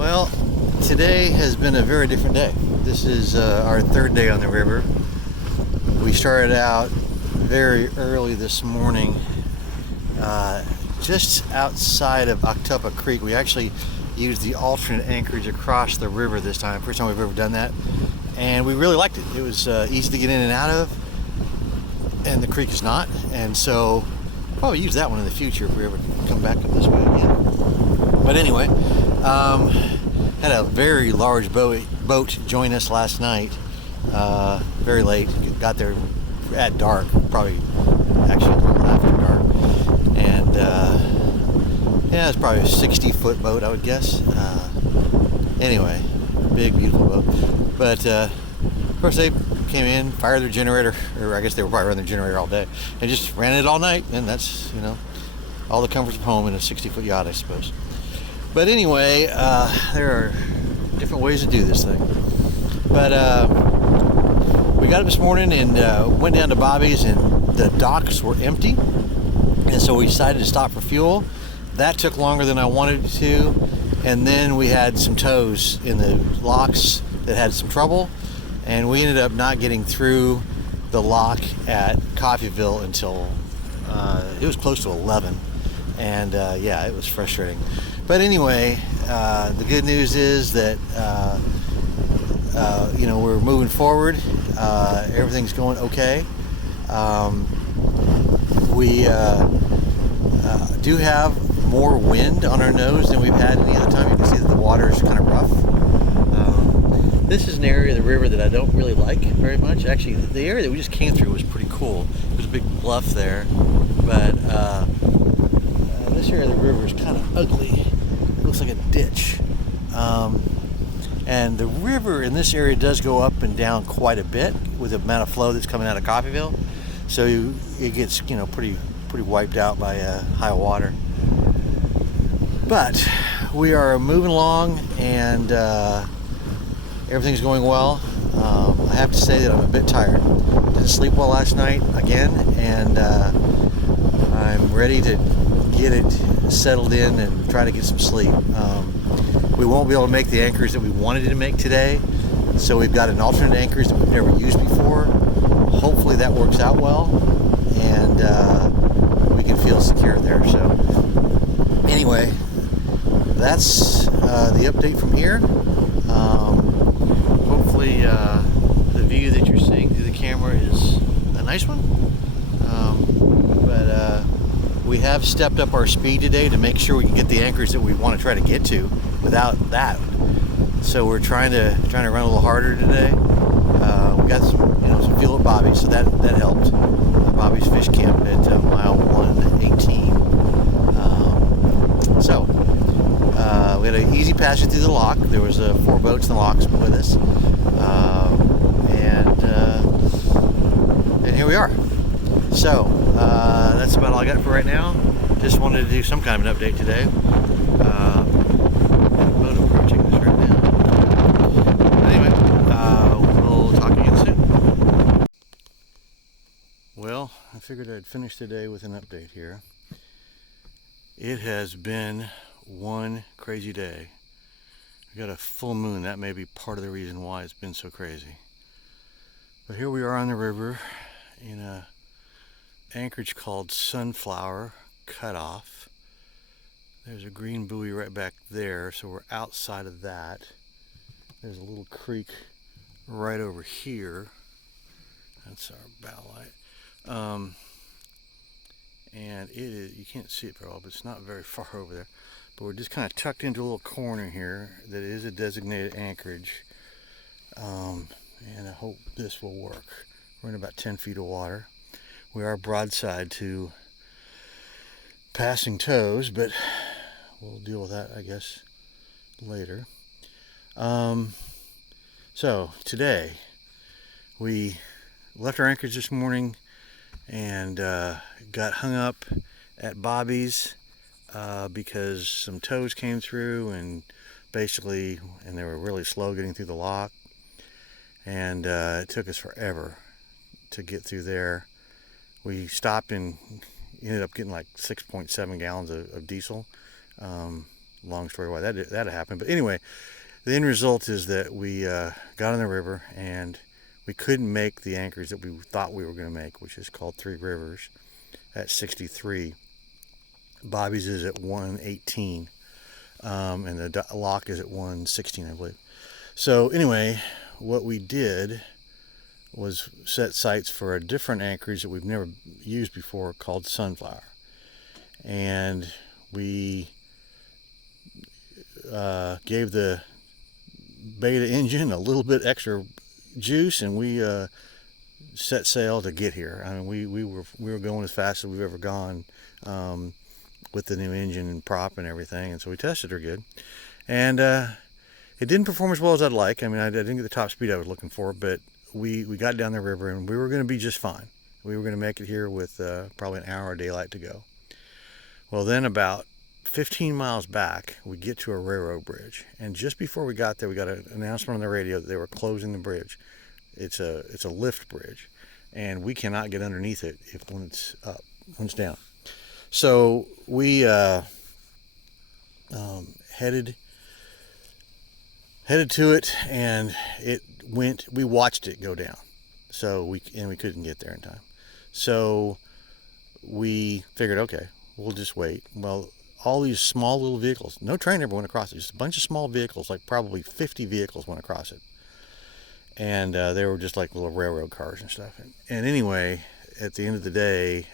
Well, today has been a very different day. This is our third day on the river. We started out very early this morning, just outside of Octupa Creek. We actually used the alternate anchorage across the river this time. First time we've ever done that. And we really liked it. It was easy to get in and out of, and the creek is not. And so probably use that one in the future if we ever come back up this way again. But anyway, had a very large boat join us last night, very late. Got there at dark, probably actually a little after dark. And yeah, it's probably a 60-foot boat, I would guess. Anyway, big, beautiful boat. But of course, they came in, fired their generator, or I guess they were probably running their generator all day, and just ran it all night. And that's, all the comforts of home in a 60-foot yacht, I suppose. But anyway, there are different ways to do this thing. But we got up this morning and went down to Bobby's, and the docks were empty. And so we decided to stop for fuel. That took longer than I wanted it to. And then we had some tows in the locks that had some trouble. And we ended up not getting through the lock at Coffeyville until it was close to 11. And yeah, it was frustrating. But anyway, the good news is that we're moving forward. Everything's going okay. We do have more wind on our nose than we've had any other time. You can see that the water is kind of rough. This is an area of the river that I don't really like very much. Actually, the area that we just came through was pretty cool. There's a big bluff there, but this area of the river is kind of ugly. It looks like a ditch. And the river in this area does go up and down quite a bit with the amount of flow that's coming out of Coffeyville. So it gets, pretty wiped out by high water. But we are moving along, and everything's going well. I have to say that I'm a bit tired. Didn't sleep well last night again, and I'm ready to get it settled in and try to get some sleep. We won't be able to make the anchors that we wanted to make today, so we've got an alternate anchors that we've never used before. Hopefully that works out well, and we can feel secure there. So anyway, that's the update from here. Hopefully the view that you're seeing through the camera is a nice one. But we have stepped up our speed today to make sure we can get the anchors that we want to try to get to without that. So we're trying to run a little harder today. We got some fuel at Bobby's, so that helped. Bobby's Fish Camp at mile 118. We had an easy passage through the lock. There was 4 boats in the locks with us, and here we are. So that's about all I got for right now. Just wanted to do some kind of an update today. Boat approaching us right now. Anyway, we'll talk again soon. Well, I figured I'd finish the day with an update here. It has been one crazy day. We got a full moon. That may be part of the reason why it's been so crazy. But here we are on the river in a anchorage called Sunflower Cutoff. There's a green buoy right back there, so we're outside of that. There's a little creek right over here. That's our bow light. And it is, you can't see it very well, but it's not very far over there. But we're just kind of tucked into a little corner here that is a designated anchorage. And I hope this will work. We're in about 10 feet of water. We are broadside to passing tows, but we'll deal with that, I guess, later. So today we left our anchorage this morning and got hung up at Bobby's because some tows came through and they were really slow getting through the lock, and it took us forever to get through there. We stopped and ended up getting like 6.7 gallons of diesel. long story why that happened. But anyway, the end result is that we got on the river, and we couldn't make the anchorage that we thought we were going to make, which is called Three Rivers at 63. Bobby's is at 118, and the lock is at 116, I believe. So anyway, what we did was set sights for a different anchorage that we've never used before called Sunflower. And we gave the beta engine a little bit extra juice, and we set sail to get here. I mean, we were going as fast as we've ever gone with the new engine and prop and everything, and so we tested her good. And it didn't perform as well as I'd like. I mean, I didn't get the top speed I was looking for, but we got down the river, and we were going to be just fine. We were going to make it here with probably an hour of daylight to go. Well, then about 15 miles back, we get to a railroad bridge, and just before we got there, we got an announcement on the radio that they were closing the bridge. It's a lift bridge, and we cannot get underneath it when it's up, when it's down. So we headed to it, and we watched it go down. So we couldn't get there in time. So we figured, okay, we'll just wait. Well, all these small little vehicles, no train ever went across it, just a bunch of small vehicles, like probably 50 vehicles went across it. And they were just like little railroad cars and stuff. And anyway, at the end of the day,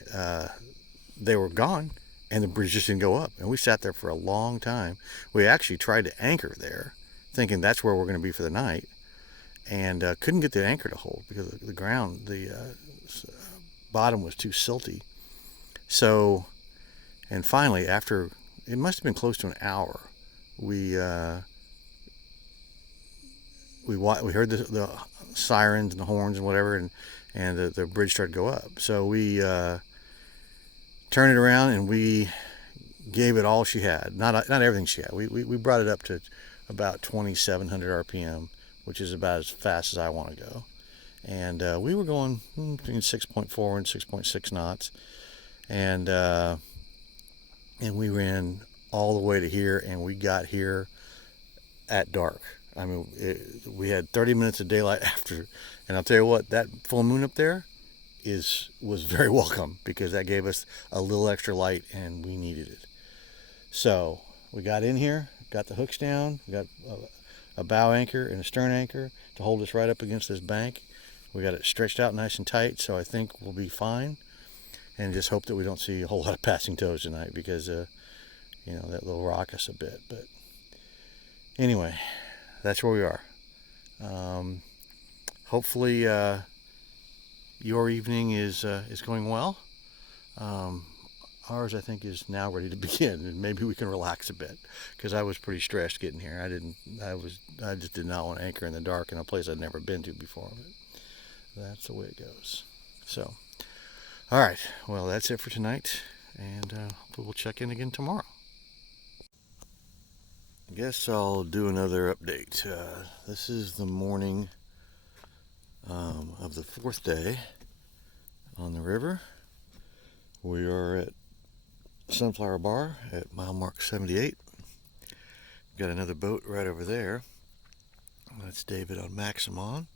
they were gone, and the bridge just didn't go up. And we sat there for a long time. We actually tried to anchor there, thinking that's where we're going to be for the night, and couldn't get the anchor to hold because the ground, the bottom was too silty. So, and finally, after it must have been close to an hour, we heard the sirens and the horns and whatever, and the bridge started to go up. So we turned it around, and we gave it all she had. Not everything she had. We brought it up to about 2,700 RPM, which is about as fast as I want to go. And we were going between 6.4 and 6.6 knots. And we ran all the way to here, and we got here at dark. I mean, we had 30 minutes of daylight after, and I'll tell you what, that full moon up there was very welcome, because that gave us a little extra light, and we needed it. So we got in here, got the hooks down, we got a bow anchor and a stern anchor to hold us right up against this bank. We got it stretched out nice and tight, so I think we'll be fine. And just hope that we don't see a whole lot of passing tows tonight, because that will rock us a bit. But anyway, that's where we are. Hopefully your evening is going well. Ours, I think, is now ready to begin, and maybe we can relax a bit, because I was pretty stressed getting here. I just did not want to anchor in the dark in a place I'd never been to before. But that's the way it goes. So, all right. Well, that's it for tonight, and hopefully we'll check in again tomorrow. I guess I'll do another update. This is the morning of the fourth day on the river. We are at Sunflower Bar at mile mark 78. Got another boat right over there. That's David on Maximon.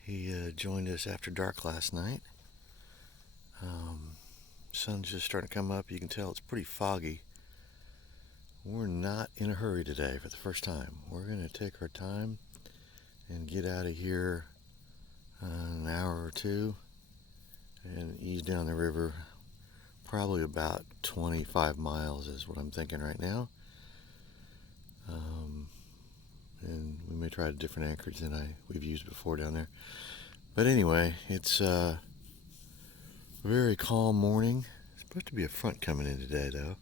He joined us after dark last night. Sun's just starting to come up. You can tell it's pretty foggy. We're not in a hurry today for the first time. We're going to take our time and get out of here an hour or two and ease down the river. Probably about 25 miles is what I'm thinking right now. And we may try a different anchorage than we've used before down there. But anyway, it's a very calm morning. It's supposed to be a front coming in today, though.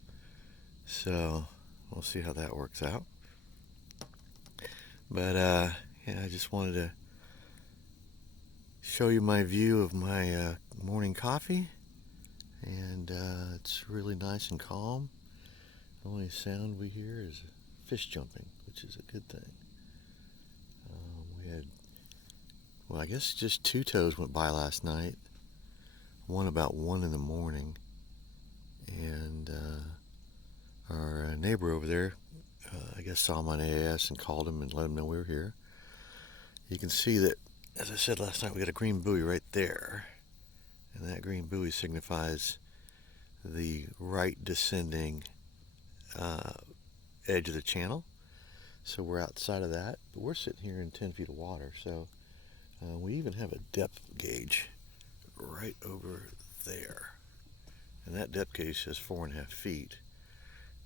So we'll see how that works out. But I just wanted to show you my view of my morning coffee. And it's really nice and calm. The only sound we hear is fish jumping, which is a good thing. We had, I guess just 2 tows went by last night. One about 1 in the morning. And our neighbor over there, I guess, saw him on AAS and called him and let him know we were here. You can see that, as I said last night, we got a green buoy right there, and that green buoy signifies the right descending edge of the channel. So we're outside of that, but we're sitting here in 10 feet of water. So we even have a depth gauge right over there, and that depth gauge says 4.5 feet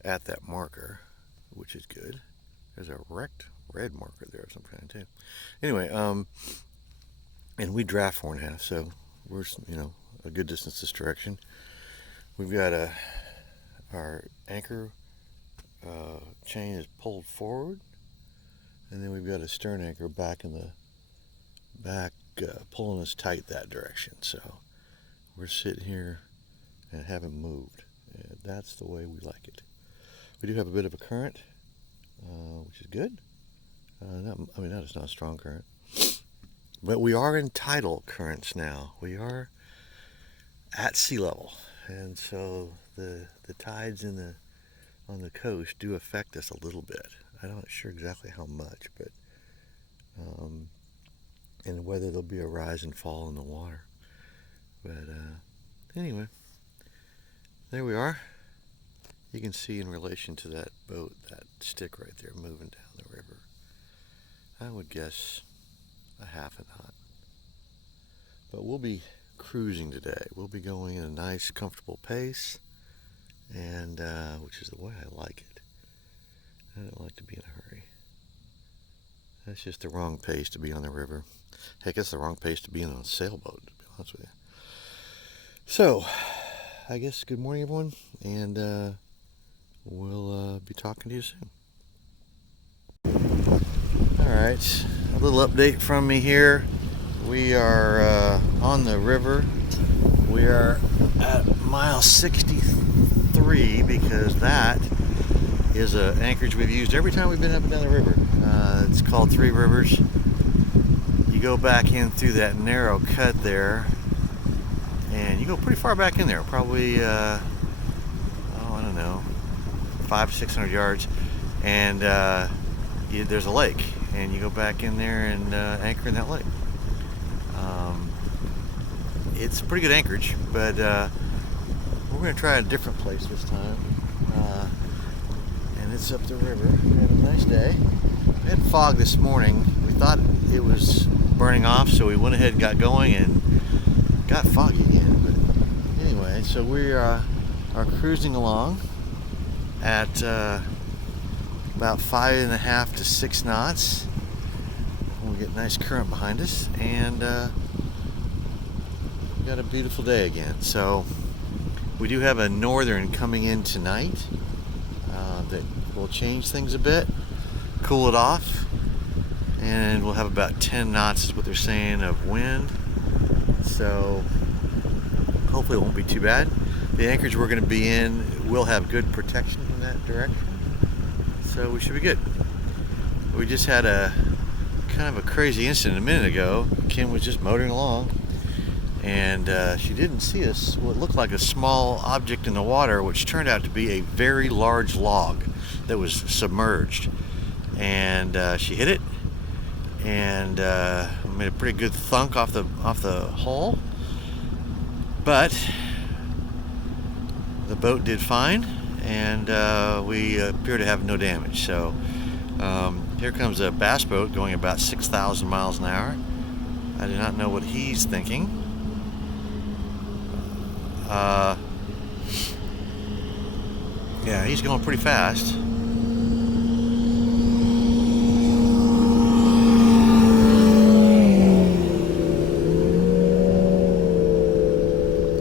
at that marker, which is good. There's a wrecked red marker there of some kind too. Anyway, and we draft 4.5, so we're, a good distance this direction. We've got our anchor chain is pulled forward, and then we've got a stern anchor back in the back, pulling us tight that direction. So we're sitting here and haven't moved. And that's the way we like it. We do have a bit of a current, which is good. It's not a strong current, but we are in tidal currents now. We are at sea level, and so the tides on the coast do affect us a little bit. I'm not sure exactly how much, but and whether there'll be a rise and fall in the water. But anyway, there we are. You can see in relation to that boat, that stick right there moving down the river. I would guess a half a knot. But we'll be cruising today. We'll be going at a nice, comfortable pace, and which is the way I like it. I don't like to be in a hurry. That's just the wrong pace to be on the river. Heck, it's the wrong pace to be on a sailboat, to be honest with you. So, I guess good morning, everyone, and we'll be talking to you soon. Alright, a little update from me here. We are on the river. We are at mile 63 because that is an anchorage we've used every time we've been up and down the river. It's called Three Rivers. You go back in through that narrow cut there, and you go pretty far back in there, probably, 500-600 yards, and there's a lake, and you go back in there and anchor in that lake. It's a pretty good anchorage, but we're going to try a different place this time, and it's up the river. We had a nice day. We had fog this morning. We thought it was burning off, so we went ahead and got going and got foggy again. But anyway, so we are cruising along at about 5.5 to 6 knots. We get a nice current behind us, and we got a beautiful day again. So we do have a northern coming in tonight that will change things a bit, cool it off, and we'll have about 10 knots is what they're saying of wind. So hopefully it won't be too bad. The anchorage we're going to be in will have good protection from that direction, so we should be good. We just had a kind of a crazy incident a minute ago. Kim was just motoring along, and she didn't see what looked like a small object in the water, which turned out to be a very large log that was submerged. And she hit it, and made a pretty good thunk off the hull. But the boat did fine, and we appear to have no damage. So here comes a bass boat going about 6,000 miles an hour. I do not know what he's thinking. Yeah, he's going pretty fast.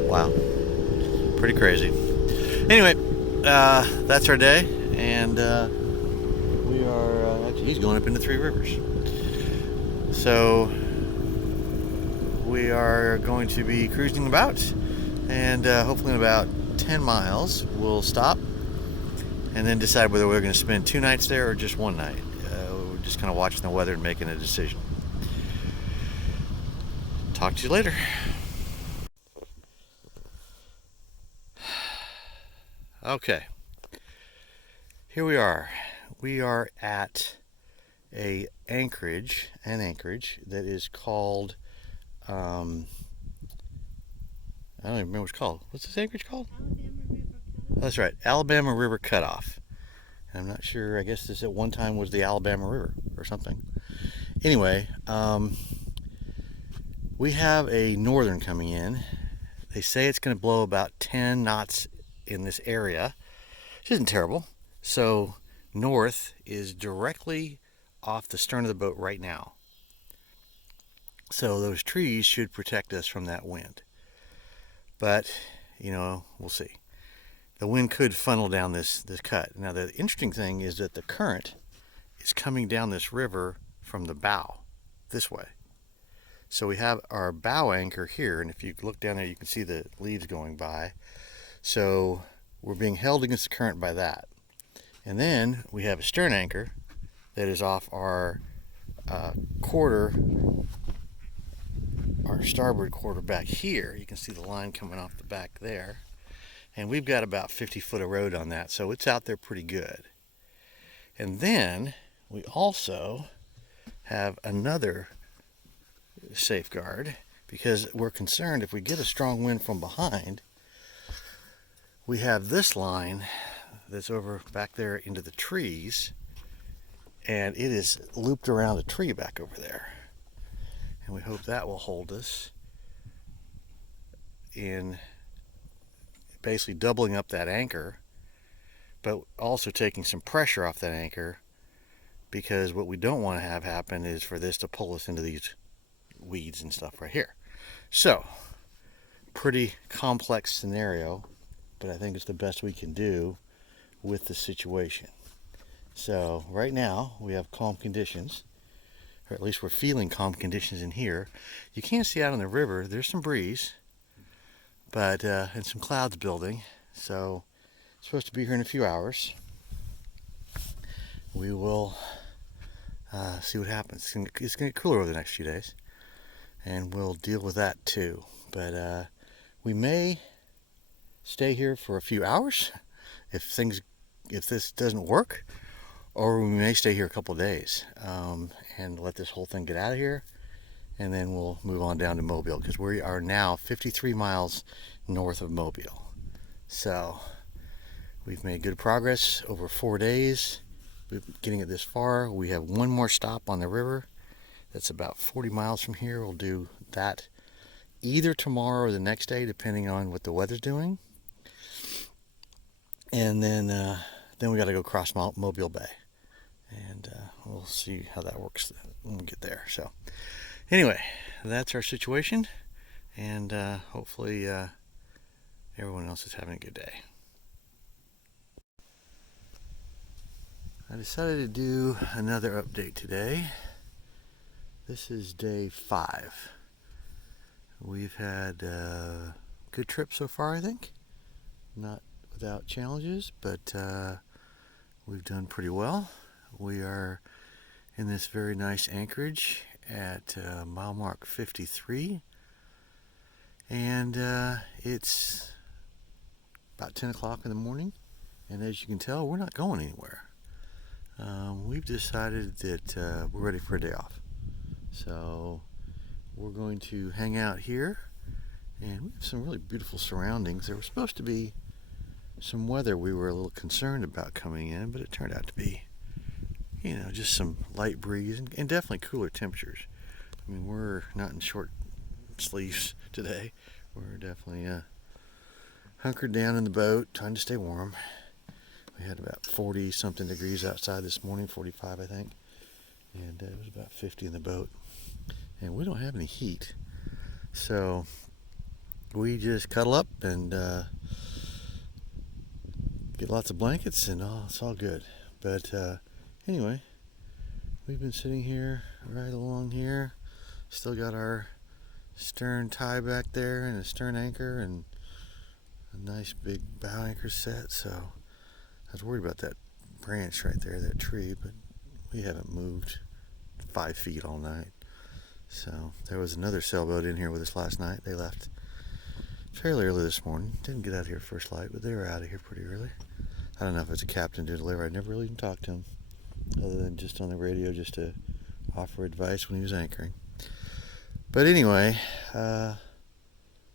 Wow, pretty crazy. Anyway, that's our day, and we are actually, he's going up into Three Rivers. So we are going to be cruising about, and hopefully in about 10 miles we'll stop and then decide whether we're going to spend 2 nights there or just 1 night. We're just kind of watching the weather and making a decision. Talk to you later. Okay, Here we are. We are at an anchorage that is called, I don't even remember what it's called. What's this anchorage called? Alabama River Oh, that's right, Alabama River Cutoff. And I'm not sure, I guess this at one time was the Alabama River or something. Anyway, we have a northern coming in. They say it's going to blow about 10 knots in this area, which isn't terrible. So north is directly off the stern of the boat right now. So those trees should protect us from that wind. But, we'll see. The wind could funnel down this cut. Now the interesting thing is that the current is coming down this river from the bow, this way. So we have our bow anchor here, and if you look down there you can see the leaves going by. So we're being held against the current by that. And then we have a stern anchor that is off our quarter, our starboard quarter back here. You can see the line coming off the back there. And we've got about 50 foot of road on that, so it's out there pretty good. And then we also have another safeguard, because we're concerned if we get a strong wind from behind, we have this line that's over back there into the trees, and it is looped around a tree back over there. And we hope that will hold us in basically doubling up that anchor, but also taking some pressure off that anchor, because what we don't want to have happen is for this to pull us into these weeds and stuff right here. So, pretty complex scenario, but I think it's the best we can do with the situation. So right now we have calm conditions, or at least we're feeling calm conditions in here. You can't see out on the river. There's some breeze, but and some clouds building. So it's supposed to be here in a few hours. We will see what happens. It's going to get cooler over the next few days, and we'll deal with that too. But we may stay here for a few hours if this doesn't work, or we may stay here a couple of days and let this whole thing get out of here, and then we'll move on down to Mobile, because we are now 53 miles north of Mobile. So we've made good progress over 4 days getting it this far. We have one more stop on the river that's about 40 miles from here. We'll do that either tomorrow or the next day, depending on what the weather's doing. And then we got to go cross Mobile Bay, and we'll see how that works when we get there. So anyway, that's our situation, and hopefully everyone else is having a good day. I decided to do another update today. This is day 5. We've had a good trip so far, I think. Not without challenges, but we've done pretty well. We are in this very nice anchorage at mile mark 53, and it's about 10 o'clock in the morning, and as you can tell, we're not going anywhere. We've decided that we're ready for a day off, so we're going to hang out here, and we have some really beautiful surroundings. There was supposed to be some weather we were a little concerned about coming in, but it turned out to be, just some light breeze and definitely cooler temperatures. I mean, we're not in short sleeves today. We're definitely hunkered down in the boat, trying to stay warm. We had about 40 something degrees outside this morning, 45 I think, and it was about 50 in the boat, and we don't have any heat, so we just cuddle up and get lots of blankets, and it's all good. But anyway, we've been sitting here right along here, still got our stern tie back there and a stern anchor and a nice big bow anchor set. So I was worried about that branch right there, that tree, but we haven't moved 5 feet all night. So there was another sailboat in here with us last night. They left fairly early this morning. Didn't get out of here first light, but they were out of here pretty early. I don't know if it's a captain to deliver. I never really even talked to him other than just on the radio just to offer advice when he was anchoring. But anyway,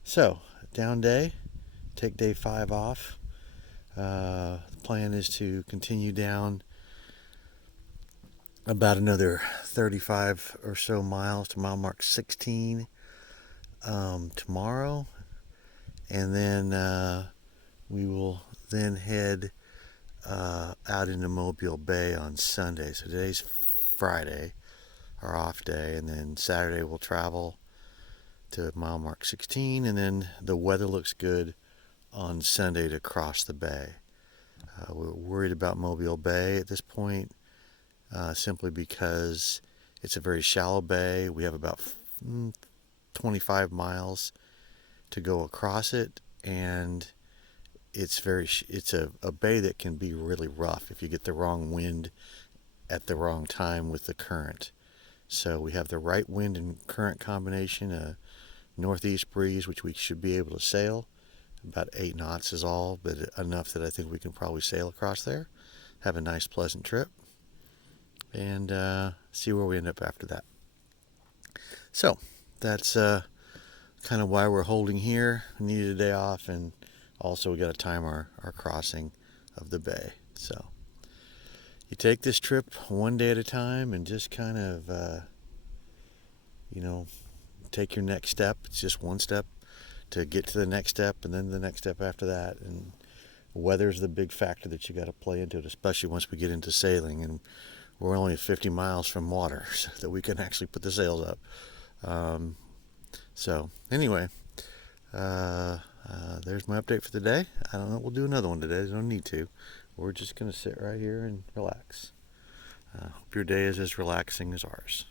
so down day, take day 5 off. The plan is to continue down about another 35 or so miles to mile mark 16 tomorrow, and then we will then head out into Mobile Bay on Sunday. So today's Friday, our off day, and then Saturday we'll travel to mile mark 16, and then the weather looks good on Sunday to cross the bay. We're worried about Mobile Bay at this point, simply because it's a very shallow bay. We have about 25 miles to go across it, and it's a bay that can be really rough if you get the wrong wind at the wrong time with the current. So we have the right wind and current combination, a northeast breeze, which we should be able to sail. About 8 knots is all, but enough that I think we can probably sail across there, have a nice pleasant trip, and see where we end up after that. So that's kind of why we're holding here. We needed a day off, and also we got to time our crossing of the bay. So you take this trip one day at a time and just kind of take your next step. It's just one step to get to the next step, and then the next step after that. And weather's the big factor that you got to play into it, especially once we get into sailing, and we're only 50 miles from water, so that we can actually put the sails up. So anyway, there's my update for the day. I don't know, we'll do another one today. There's no need to. We're just going to sit right here and relax. Hope your day is as relaxing as ours.